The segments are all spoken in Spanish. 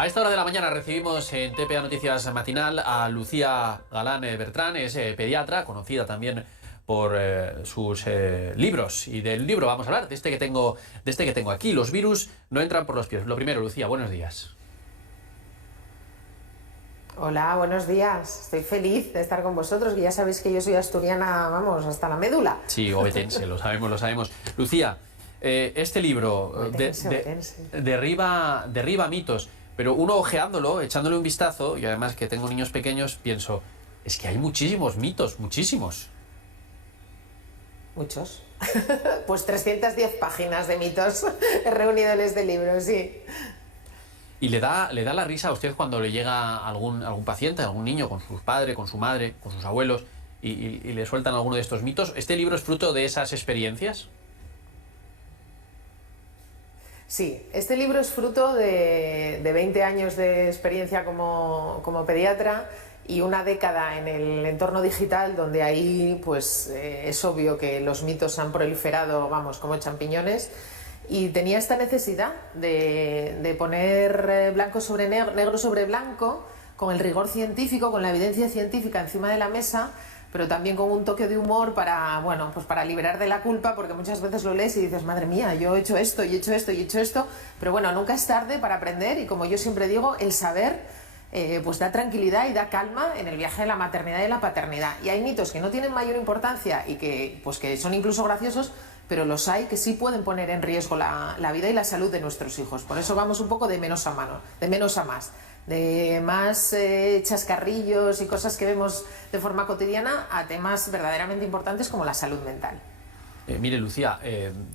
A esta hora de la mañana recibimos en TPA Noticias Matinal a Lucía Galán Bertrán, es pediatra, conocida también por sus libros. Y del libro vamos a hablar, de este que tengo aquí, Los virus no entran por los pies. Lo primero, Lucía, buenos días. Hola, buenos días. Estoy feliz de estar con vosotros, que ya sabéis que yo soy asturiana, vamos, hasta la médula. Sí, obetense, lo sabemos, lo sabemos. Lucía, este libro Obetense. derriba mitos, pero uno ojeándolo, echándole un vistazo, y además que tengo niños pequeños, pienso, es que hay muchísimos mitos, muchísimos. Muchos. Pues 310 páginas de mitos he reunido en este libro, sí. ¿Y le da la risa a usted cuando le llega algún paciente, algún niño, con sus padres, con su madre, con sus abuelos, y le sueltan alguno de estos mitos? ¿Este libro es fruto de esas experiencias? Sí, este libro es fruto de 20 años de experiencia como pediatra y una década en el entorno digital, donde ahí pues es obvio que los mitos han proliferado, vamos, como champiñones. Y tenía esta necesidad de poner blanco sobre negro sobre blanco, con el rigor científico, con la evidencia científica encima de la mesa, pero también con un toque de humor para, bueno, pues para liberar de la culpa, porque muchas veces lo lees y dices, madre mía, yo he hecho esto, y he hecho esto, y he hecho esto, pero bueno, nunca es tarde para aprender, y como yo siempre digo, el saber pues da tranquilidad y da calma en el viaje de la maternidad y de la paternidad. Y hay mitos que no tienen mayor importancia y que son incluso graciosos, pero los hay que sí pueden poner en riesgo la vida y la salud de nuestros hijos. Por eso vamos un poco de menos a más, de más chascarrillos y cosas que vemos de forma cotidiana a temas verdaderamente importantes como la salud mental. Mire, Lucía,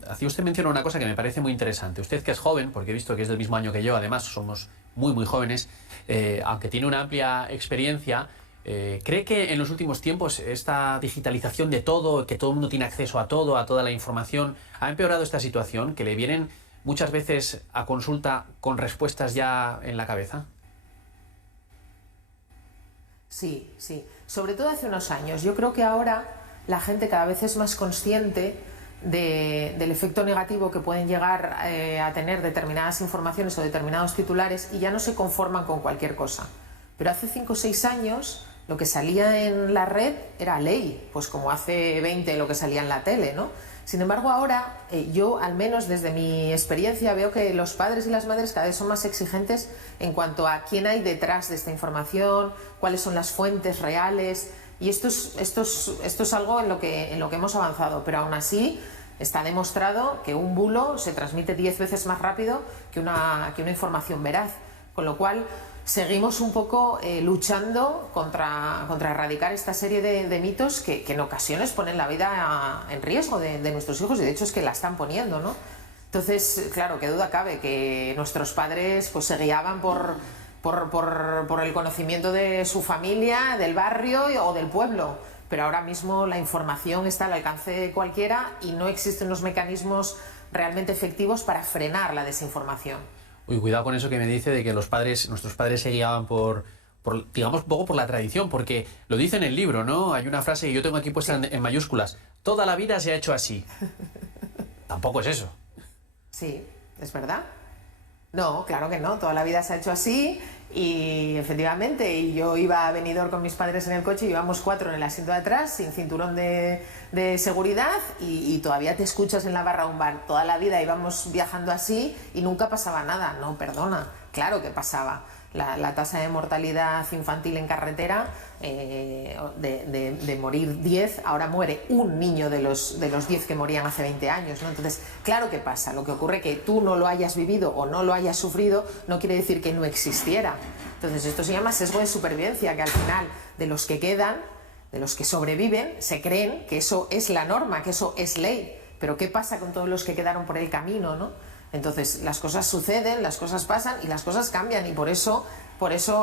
hacía usted mención a una cosa que me parece muy interesante. Usted, que es joven, porque he visto que es del mismo año que yo, además somos muy jóvenes, aunque tiene una amplia experiencia, ¿cree que en los últimos tiempos esta digitalización de todo, que todo el mundo tiene acceso a todo, a toda la información, ha empeorado esta situación, que le vienen muchas veces a consulta con respuestas ya en la cabeza? Sí, sobre todo hace unos años. Yo creo que ahora la gente cada vez es más consciente del efecto negativo que pueden llegar a tener determinadas informaciones o determinados titulares y ya no se conforman con cualquier cosa. Pero hace 5 o 6 años lo que salía en la red era ley, pues como hace 20 lo que salía en la tele, ¿no? Sin embargo, ahora yo, al menos desde mi experiencia, veo que los padres y las madres cada vez son más exigentes en cuanto a quién hay detrás de esta información, cuáles son las fuentes reales, y esto es algo en lo que hemos avanzado, pero aún así está demostrado que un bulo se transmite 10 veces más rápido que una información veraz, con lo cual seguimos un poco luchando contra erradicar esta serie de mitos que en ocasiones ponen la vida en riesgo de nuestros hijos, y de hecho es que la están poniendo, ¿no? Entonces, claro, qué duda cabe que nuestros padres pues se guiaban por el conocimiento de su familia, del barrio o del pueblo, pero ahora mismo la información está al alcance de cualquiera y no existen los mecanismos realmente efectivos para frenar la desinformación. Uy, cuidado con eso que me dice de que nuestros padres se guiaban por digamos, un poco por la tradición, porque lo dice en el libro, ¿no? Hay una frase que yo tengo aquí puesta en mayúsculas: toda la vida se ha hecho así. Tampoco es eso. Sí, es verdad. No, claro que no, toda la vida se ha hecho así y efectivamente, y yo iba a Benidorm con mis padres en el coche, íbamos 4 en el asiento de atrás, sin cinturón de seguridad y todavía te escuchas en la barra de un bar, toda la vida íbamos viajando así y nunca pasaba nada. No, perdona, claro que pasaba. La tasa de mortalidad infantil en carretera, de morir 10, ahora muere un niño de los 10 que morían hace 20 años, ¿no? Entonces, claro que pasa. Lo que ocurre que tú no lo hayas vivido o no lo hayas sufrido no quiere decir que no existiera. Entonces, esto se llama sesgo de supervivencia, que al final de los que quedan, de los que sobreviven, se creen que eso es la norma, que eso es ley. Pero ¿qué pasa con todos los que quedaron por el camino, no? Entonces, las cosas suceden, las cosas pasan y las cosas cambian, y por eso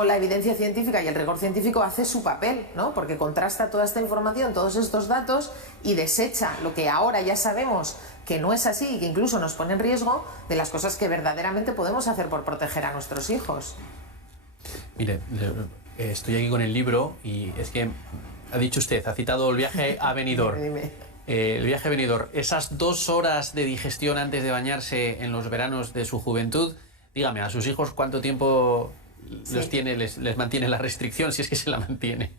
la evidencia científica y el rigor científico hace su papel, ¿no? Porque contrasta toda esta información, todos estos datos, y desecha lo que ahora ya sabemos que no es así y que incluso nos pone en riesgo de las cosas que verdaderamente podemos hacer por proteger a nuestros hijos. Mire, estoy aquí con el libro y es que ha dicho usted, ha citado el viaje a Benidorm. Dime. El viaje a Benidorm, esas 2 horas de digestión antes de bañarse en los veranos de su juventud, dígame, a sus hijos cuánto tiempo Sí. les mantiene la restricción, si es que se la mantiene.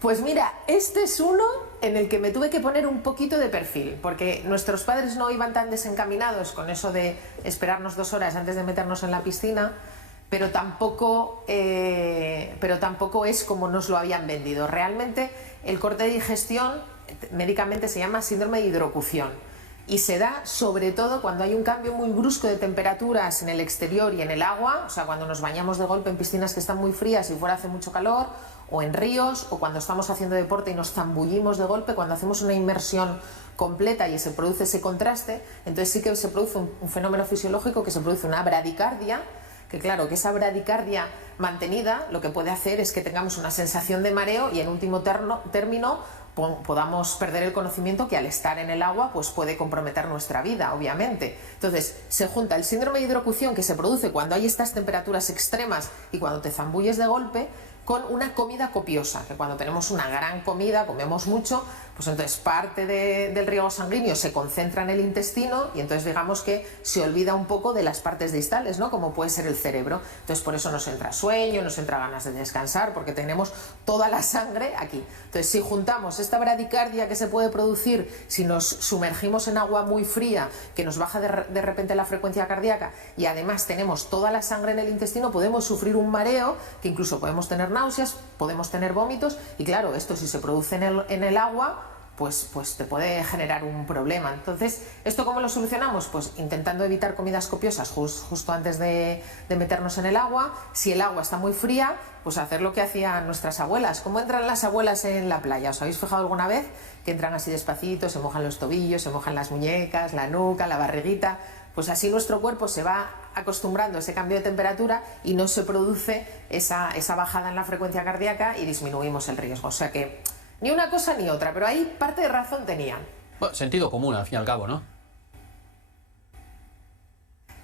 Pues mira, este es uno en el que me tuve que poner un poquito de perfil, porque nuestros padres no iban tan desencaminados con eso de esperarnos 2 horas antes de meternos en la piscina, pero tampoco es como nos lo habían vendido. Realmente el corte de digestión médicamente se llama síndrome de hidrocución y se da sobre todo cuando hay un cambio muy brusco de temperaturas en el exterior y en el agua, o sea, cuando nos bañamos de golpe en piscinas que están muy frías y fuera hace mucho calor, o en ríos, o cuando estamos haciendo deporte y nos zambullimos de golpe, cuando hacemos una inmersión completa y se produce ese contraste, entonces sí que se produce un fenómeno fisiológico que se produce una bradicardia, que claro, que esa bradicardia mantenida lo que puede hacer es que tengamos una sensación de mareo y en último término podamos perder el conocimiento, que al estar en el agua pues puede comprometer nuestra vida, obviamente. Entonces se junta el síndrome de hidrocución que se produce cuando hay estas temperaturas extremas y cuando te zambulles de golpe, con una comida copiosa, que cuando tenemos una gran comida, comemos mucho, pues entonces parte del riego sanguíneo se concentra en el intestino y entonces digamos que se olvida un poco de las partes distales, ¿no? Como puede ser el cerebro. Entonces por eso nos entra sueño, nos entra ganas de descansar, porque tenemos toda la sangre aquí. Entonces si juntamos esta bradicardia que se puede producir si nos sumergimos en agua muy fría, que nos baja de repente la frecuencia cardíaca, y además tenemos toda la sangre en el intestino, podemos sufrir un mareo, que incluso podemos tener náuseas, podemos tener vómitos, y claro, esto si se produce en el agua, pues te puede generar un problema. Entonces, ¿esto cómo lo solucionamos? Pues intentando evitar comidas copiosas justo antes de meternos en el agua. Si el agua está muy fría, pues hacer lo que hacían nuestras abuelas. ¿Cómo entran las abuelas en la playa? ¿Os habéis fijado alguna vez? Que entran así despacito, se mojan los tobillos, se mojan las muñecas, la nuca, la barriguita. Pues así nuestro cuerpo se va acostumbrando a ese cambio de temperatura y no se produce esa bajada en la frecuencia cardíaca y disminuimos el riesgo. O sea que ni una cosa ni otra, pero ahí parte de razón tenían. Bueno, sentido común, al fin y al cabo, ¿no?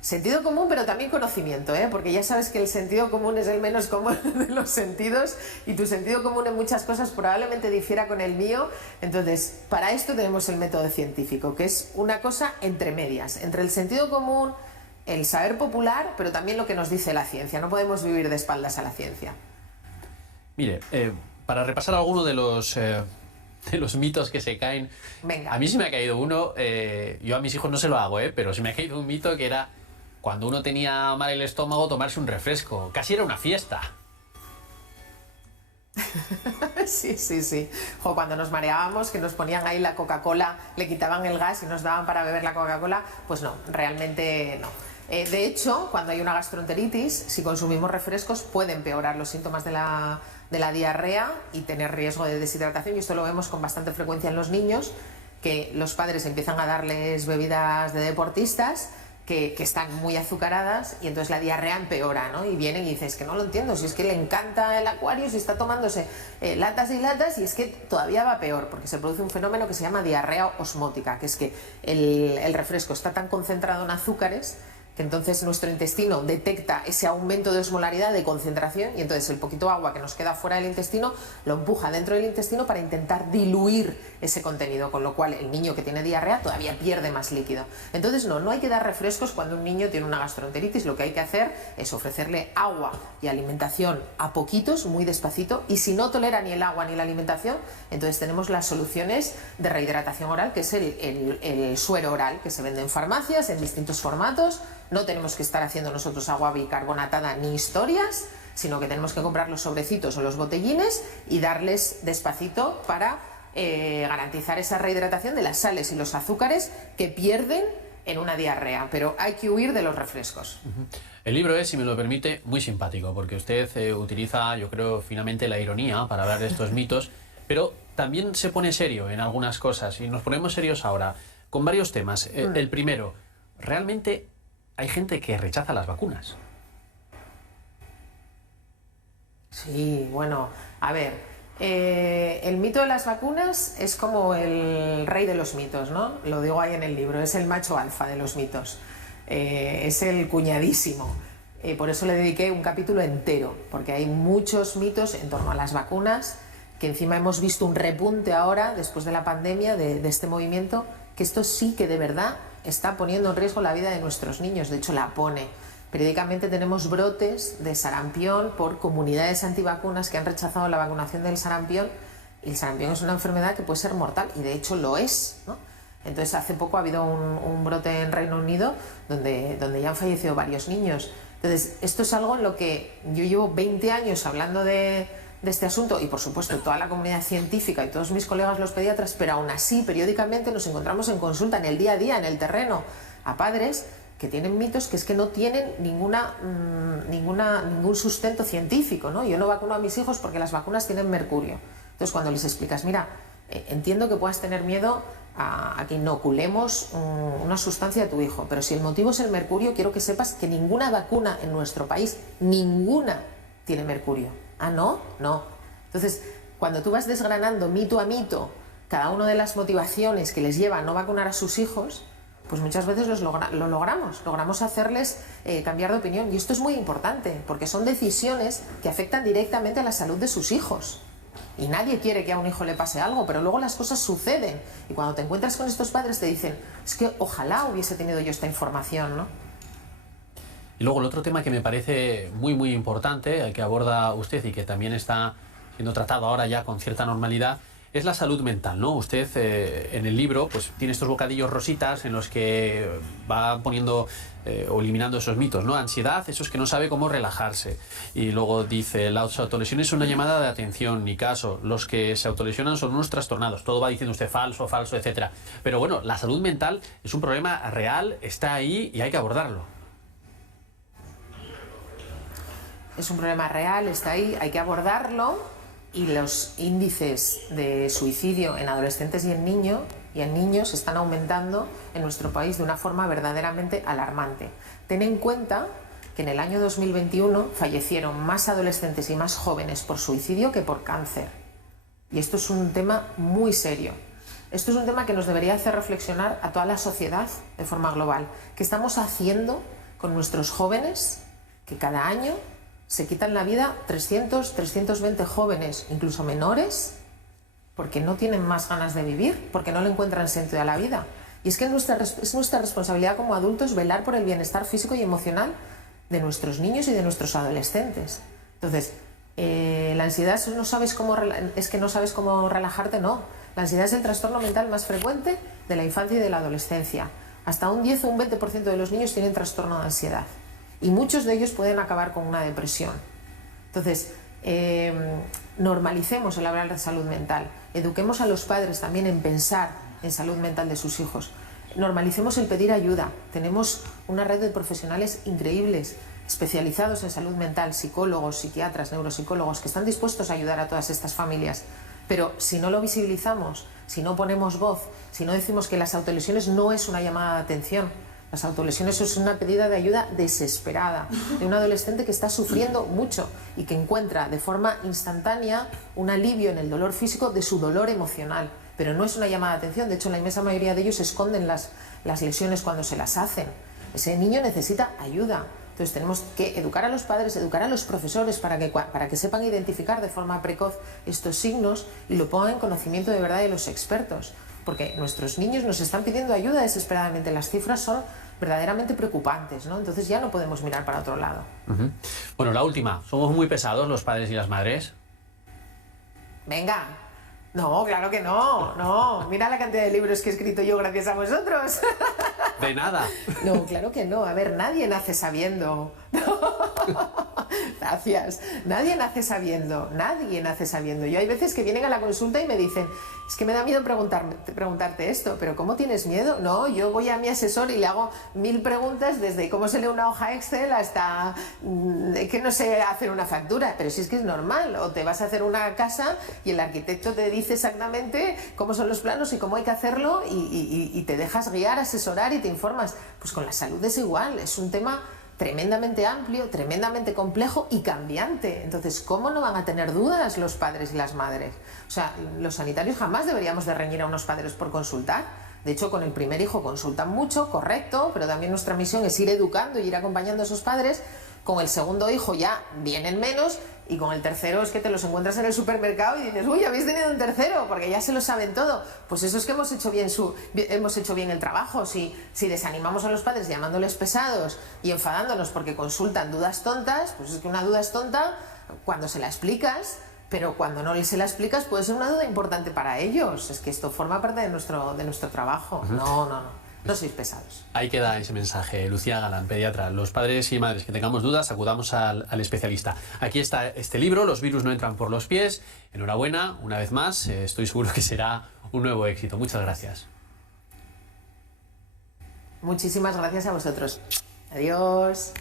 Sentido común, pero también conocimiento, ¿eh? Porque ya sabes que el sentido común es el menos común de los sentidos y tu sentido común en muchas cosas probablemente difiera con el mío. Entonces, para esto tenemos el método científico, que es una cosa entre medias, entre el sentido común, el saber popular, pero también lo que nos dice la ciencia. No podemos vivir de espaldas a la ciencia. Mire, para repasar alguno de los mitos que se caen, Venga. a mí se me ha caído uno, yo a mis hijos no se lo hago, pero se me ha caído un mito que era cuando uno tenía mal el estómago tomarse un refresco, casi era una fiesta. Sí. O cuando nos mareábamos, que nos ponían ahí la Coca-Cola, le quitaban el gas y nos daban para beber la Coca-Cola, pues no, realmente no. De hecho, cuando hay una gastroenteritis, si consumimos refrescos puede empeorar los síntomas de la diarrea y tener riesgo de deshidratación, y esto lo vemos con bastante frecuencia en los niños, que los padres empiezan a darles bebidas de deportistas que están muy azucaradas y entonces la diarrea empeora, ¿no? Y vienen y dices que no lo entiendo, si es que le encanta el Aquarius y está tomándose latas y latas, y es que todavía va peor, porque se produce un fenómeno que se llama diarrea osmótica, que es que el refresco está tan concentrado en azúcares que entonces nuestro intestino detecta ese aumento de osmolaridad, de concentración, y entonces el poquito agua que nos queda fuera del intestino lo empuja dentro del intestino para intentar diluir ese contenido, con lo cual el niño que tiene diarrea todavía pierde más líquido. Entonces no hay que dar refrescos cuando un niño tiene una gastroenteritis. Lo que hay que hacer es ofrecerle agua y alimentación a poquitos, muy despacito, y si no tolera ni el agua ni la alimentación, entonces tenemos las soluciones de rehidratación oral, que es el suero oral, que se vende en farmacias en distintos formatos. No tenemos que estar haciendo nosotros agua bicarbonatada ni historias, sino que tenemos que comprar los sobrecitos o los botellines y darles despacito para garantizar esa rehidratación de las sales y los azúcares que pierden en una diarrea. Pero hay que huir de los refrescos. El libro es, si me lo permite, muy simpático, porque usted utiliza, yo creo, finamente la ironía para hablar de estos mitos, pero también se pone serio en algunas cosas, y nos ponemos serios ahora con varios temas. El primero, realmente hay gente que rechaza las vacunas. Sí, bueno, a ver, el mito de las vacunas es como el rey de los mitos, ¿no? Lo digo ahí en el libro, es el macho alfa de los mitos, es el cuñadísimo. Por eso le dediqué un capítulo entero, porque hay muchos mitos en torno a las vacunas, que encima hemos visto un repunte ahora, después de la pandemia, de este movimiento, que esto sí que de verdad está poniendo en riesgo la vida de nuestros niños, de hecho la pone. Periódicamente tenemos brotes de sarampión por comunidades antivacunas que han rechazado la vacunación del sarampión, y el sarampión es una enfermedad que puede ser mortal, y de hecho lo es, ¿no? Entonces hace poco ha habido un brote en Reino Unido donde ya han fallecido varios niños. Entonces esto es algo en lo que yo llevo 20 años hablando de este asunto, y por supuesto toda la comunidad científica y todos mis colegas los pediatras, pero aún así periódicamente nos encontramos en consulta, en el día a día, en el terreno, a padres que tienen mitos que es que no tienen ningún sustento científico, ¿no? Yo no vacuno a mis hijos porque las vacunas tienen mercurio. Entonces cuando les explicas, mira, entiendo que puedas tener miedo a que inoculemos una sustancia a tu hijo, pero si el motivo es el mercurio, quiero que sepas que ninguna vacuna en nuestro país, ninguna, tiene mercurio. ¿Ah, no? No. Entonces, cuando tú vas desgranando mito a mito cada una de las motivaciones que les lleva a no vacunar a sus hijos, pues muchas veces logramos hacerles cambiar de opinión. Y esto es muy importante, porque son decisiones que afectan directamente a la salud de sus hijos. Y nadie quiere que a un hijo le pase algo, pero luego las cosas suceden. Y cuando te encuentras con estos padres te dicen, es que ojalá hubiese tenido yo esta información, ¿no? Y luego el otro tema que me parece muy importante, que aborda usted y que también está siendo tratado ahora ya con cierta normalidad, es la salud mental, ¿no? Usted en el libro pues tiene estos bocadillos rositas en los que va poniendo o eliminando esos mitos, ¿no? Ansiedad, eso es que no sabe cómo relajarse. Y luego dice, las autolesiones son una llamada de atención, ni caso. Los que se autolesionan son unos trastornados. Todo va diciendo usted falso, etcétera. Pero bueno, la salud mental es un problema real, está ahí y hay que abordarlo. Es un problema real, está ahí, hay que abordarlo. Y los índices de suicidio en adolescentes y en niños están aumentando en nuestro país de una forma verdaderamente alarmante. Ten en cuenta que en el año 2021 fallecieron más adolescentes y más jóvenes por suicidio que por cáncer. Y esto es un tema muy serio. Esto es un tema que nos debería hacer reflexionar a toda la sociedad de forma global. ¿Qué estamos haciendo con nuestros jóvenes que cada año se quitan la vida 300, 320 jóvenes, incluso menores, porque no tienen más ganas de vivir, porque no le encuentran sentido a la vida? Y es que es nuestra responsabilidad como adultos velar por el bienestar físico y emocional de nuestros niños y de nuestros adolescentes. Entonces, la ansiedad es que no sabes cómo relajarte, no. La ansiedad es el trastorno mental más frecuente de la infancia y de la adolescencia. Hasta un 10 o un 20% de los niños tienen trastorno de ansiedad. Y muchos de ellos pueden acabar con una depresión. Entonces, normalicemos el hablar de salud mental, eduquemos a los padres también en pensar en salud mental de sus hijos, normalicemos el pedir ayuda. Tenemos una red de profesionales increíbles, especializados en salud mental, psicólogos, psiquiatras, neuropsicólogos, que están dispuestos a ayudar a todas estas familias. Pero si no lo visibilizamos, si no ponemos voz, si no decimos que las autolesiones no es una llamada de atención, las autolesiones es una pedida de ayuda desesperada de un adolescente que está sufriendo mucho y que encuentra de forma instantánea un alivio en el dolor físico de su dolor emocional, pero no es una llamada de atención. De hecho, la inmensa mayoría de ellos esconden las lesiones cuando se las hacen. Ese niño necesita ayuda. Entonces tenemos que educar a los padres, educar a los profesores para que sepan identificar de forma precoz estos signos y lo pongan en conocimiento de verdad de los expertos. Porque nuestros niños nos están pidiendo ayuda desesperadamente. Las cifras son verdaderamente preocupantes, ¿no? Entonces ya no podemos mirar para otro lado. Bueno, la última. ¿Somos muy pesados los padres y las madres? Venga. No, claro que no. No. Mira la cantidad de libros que he escrito yo gracias a vosotros. De nada. No, claro que no. A ver, nadie nace sabiendo. Gracias. Nadie nace sabiendo. Nadie nace sabiendo. Yo hay veces que vienen a la consulta y me dicen, es que me da miedo preguntarte esto, pero ¿cómo tienes miedo? No, yo voy a mi asesor y le hago 1000 preguntas, desde cómo se lee una hoja Excel hasta que no sé hacer una factura. Pero si es que es normal. O te vas a hacer una casa y el arquitecto te dice exactamente cómo son los planos y cómo hay que hacerlo y te dejas guiar, asesorar y te informas. Pues con la salud es igual. Es un tema tremendamente amplio, tremendamente complejo y cambiante. Entonces, ¿cómo no van a tener dudas los padres y las madres? O sea, los sanitarios jamás deberíamos de reñir a unos padres por consultar. De hecho, con el primer hijo consultan mucho, correcto, pero también nuestra misión es ir educando y ir acompañando a esos padres. Con el segundo hijo ya vienen menos Y con el tercero es que te los encuentras en el supermercado y dices, uy, habéis tenido un tercero, porque ya se lo saben todo. Pues eso es que hemos hecho bien el trabajo. Si desanimamos a los padres llamándoles pesados y enfadándonos porque consultan dudas tontas, pues es que una duda es tonta cuando se la explicas, pero cuando no se la explicas puede ser una duda importante para ellos. Es que esto forma parte de nuestro trabajo. No sois pesados. Ahí queda ese mensaje. Lucía Galán, pediatra. Los padres y madres que tengamos dudas, acudamos al especialista. Aquí está este libro, Los virus no entran por los pies. Enhorabuena, una vez más. Estoy seguro que será un nuevo éxito. Muchas gracias. Muchísimas gracias a vosotros. Adiós.